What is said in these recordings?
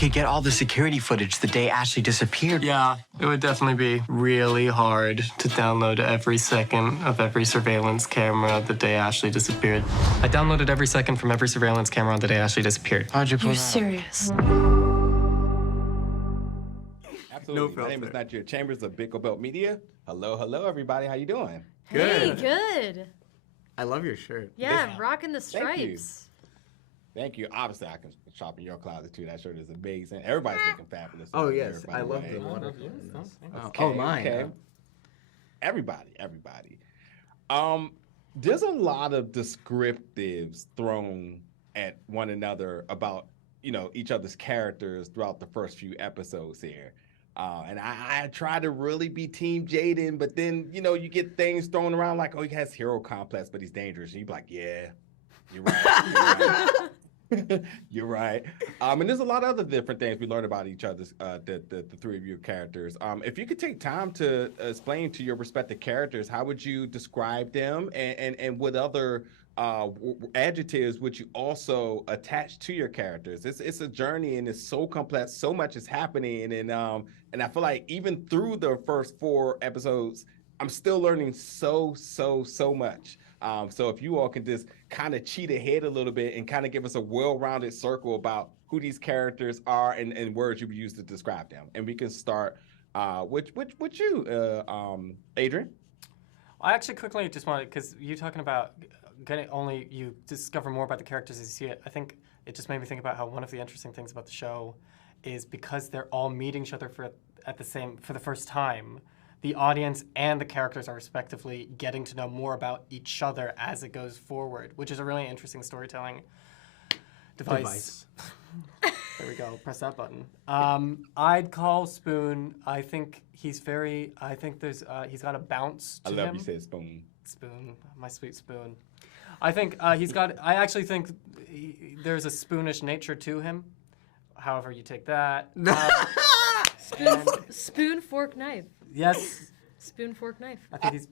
could get all the security footage the day Ashley disappeared. Yeah, it would definitely be really hard to download every second of every surveillance camera the day Ashley disappeared. I downloaded every second from every surveillance camera on the day Ashley disappeared. How'd you pull You're that? serious. Absolutely. My name is not your Chambers of Bickle Belt Media. Hello, hello, everybody. How you doing? Hey, good. I love your shirt. Yeah, rocking the Thank you. stripes. Thank you. Obviously, I can shop in your closet too. That shirt is amazing. Everybody's looking fabulous. Oh over yes, there, by I love way. the watercolor in this. Okay, Oh mine. Okay. Everybody. There's a lot of descriptives thrown at one another about, each other's characters throughout the first few episodes here. And I try to really be Team Jaden, but then, you get things thrown around like, oh, he has hero complex, but he's dangerous. And you're like, yeah, you're right. You're right. And there's a lot of other different things we learned about each other's, the three of your characters. If you could take time to explain to your respective characters, how would you describe them, and what other adjectives would you also attach to your characters? It's a journey, and it's so complex. So much is happening, and I feel like even through the first 4 episodes, I'm still learning so much. So if you all can just kind of cheat ahead a little bit and kind of give us a well-rounded circle about who these characters are and words you would use to describe them. And we can start with you, Adrian. I actually quickly just wanted, because you're talking about you discover more about the characters as you see it. I think it just made me think about how one of the interesting things about the show is because they're all meeting each other for the first time, the audience and the characters are respectively getting to know more about each other as it goes forward, which is a really interesting storytelling device. There we go. Press that button. I'd call Spoon. I think he's very. I think he's got a bounce to him. I love you said Spoon. Spoon, my sweet Spoon. I think he's got. I actually think there's a spoonish nature to him. However you take that. Spoon, fork, knife. Yes. Spoon, fork, knife. I think he's.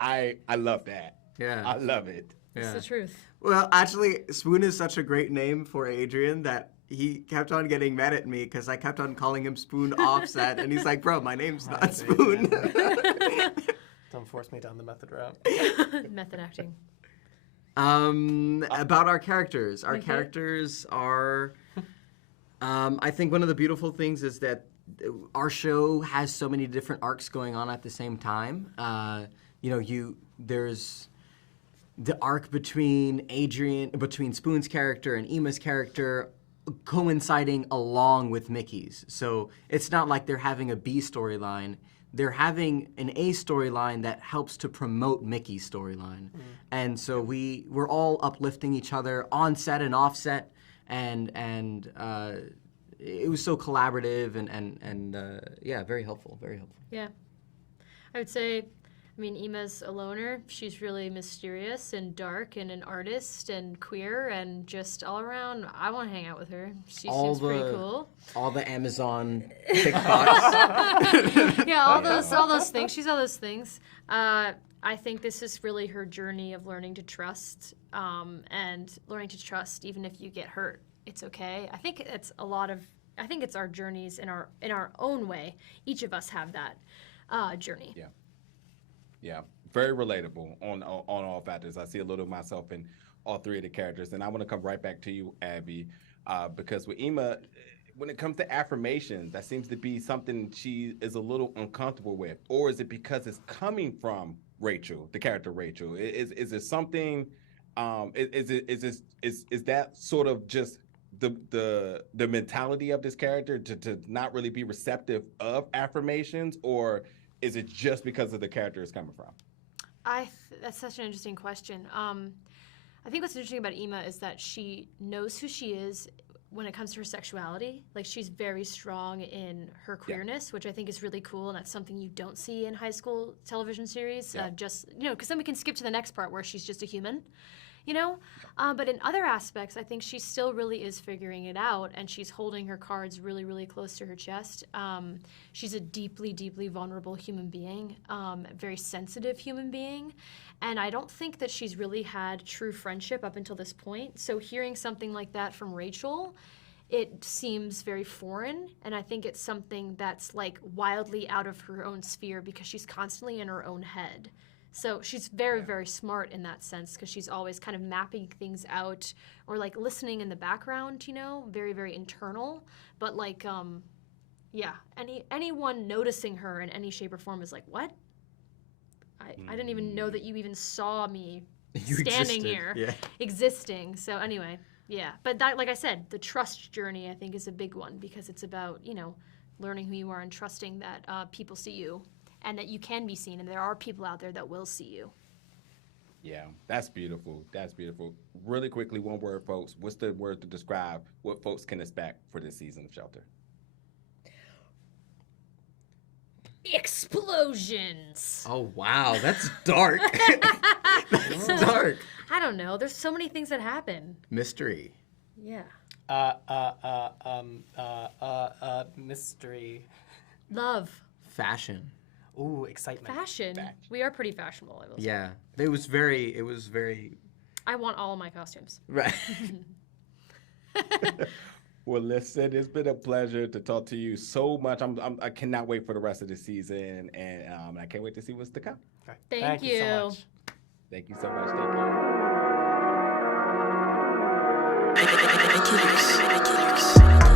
I love that. Yeah. I love it. It's the truth. Well, actually, Spoon is such a great name for Adrian that he kept on getting mad at me because I kept on calling him Spoon Offset, and he's like, "Bro, my name's not Spoon." Don't force me down the method route. Method acting. About our characters. Our Okay. characters are. I think one of the beautiful things is that our show has so many different arcs going on at the same time. There's the arc between Spoon's character and Emma's character coinciding along with Mickey's. So it's not like they're having a B storyline. They're having an A storyline that helps to promote Mickey's storyline. And so we're all uplifting each other on set and off set, and it was so collaborative and very helpful, very helpful. Yeah. I would say, Emma's a loner. She's really mysterious and dark and an artist and queer and just all around. I want to hang out with her. She seems pretty cool. All the Amazon TikToks. Yeah, all those things. She's all those things. I think this is really her journey of learning to trust, and learning to trust even if you get hurt. It's okay. I think it's our journeys in our own way. Each of us have that journey. Yeah, very relatable on all factors. I see a little of myself in all 3 of the characters, and I want to come right back to you, Abby, because with Emma, when it comes to affirmations, that seems to be something she is a little uncomfortable with. Or is it because it's coming from Rachel, the character Rachel? Is it something? Is that sort of just the mentality of this character to not really be receptive of affirmations, or is it just because of the character it's coming from? That's such an interesting question. I think what's interesting about Emma is that she knows who she is when it comes to her sexuality. Like, she's very strong in her queerness, which I think is really cool, and that's something you don't see in high school television series. Because then we can skip to the next part where she's just a human. But in other aspects, I think she still really is figuring it out, and she's holding her cards really, really close to her chest. She's a deeply, deeply vulnerable human being, very sensitive human being, and I don't think that she's really had true friendship up until this point. So hearing something like that from Rachel it seems very foreign, and I think it's something that's like wildly out of her own sphere because she's constantly in her own head. So she's very, very smart in that sense because she's always kind of mapping things out or like listening in the background, you know, very, very internal. But like, yeah, anyone noticing her in any shape or form is like, what? I didn't even know that you even saw me standing here, existing. So anyway, yeah. But that, like I said, the trust journey I think is a big one because it's about, you know, learning who you are and trusting that people see you and that you can be seen and there are people out there that will see you. Yeah, that's beautiful. That's beautiful. Really quickly, one word, folks. What's the word to describe what folks can expect for this season of Shelter? Explosions. Oh wow, that's dark. That's dark. I don't know. There's so many things that happen. Mystery. Yeah. Mystery. Love. Fashion. Ooh, excitement. Fashion. We are pretty fashionable, I will say. Yeah. It was very I want all of my costumes. right. Well, listen, it's been a pleasure to talk to you so much. I cannot wait for the rest of the season, and I can't wait to see what's to come. Okay. Thank you so you. much. Thank you so much. Take care. Mickey Bolitar.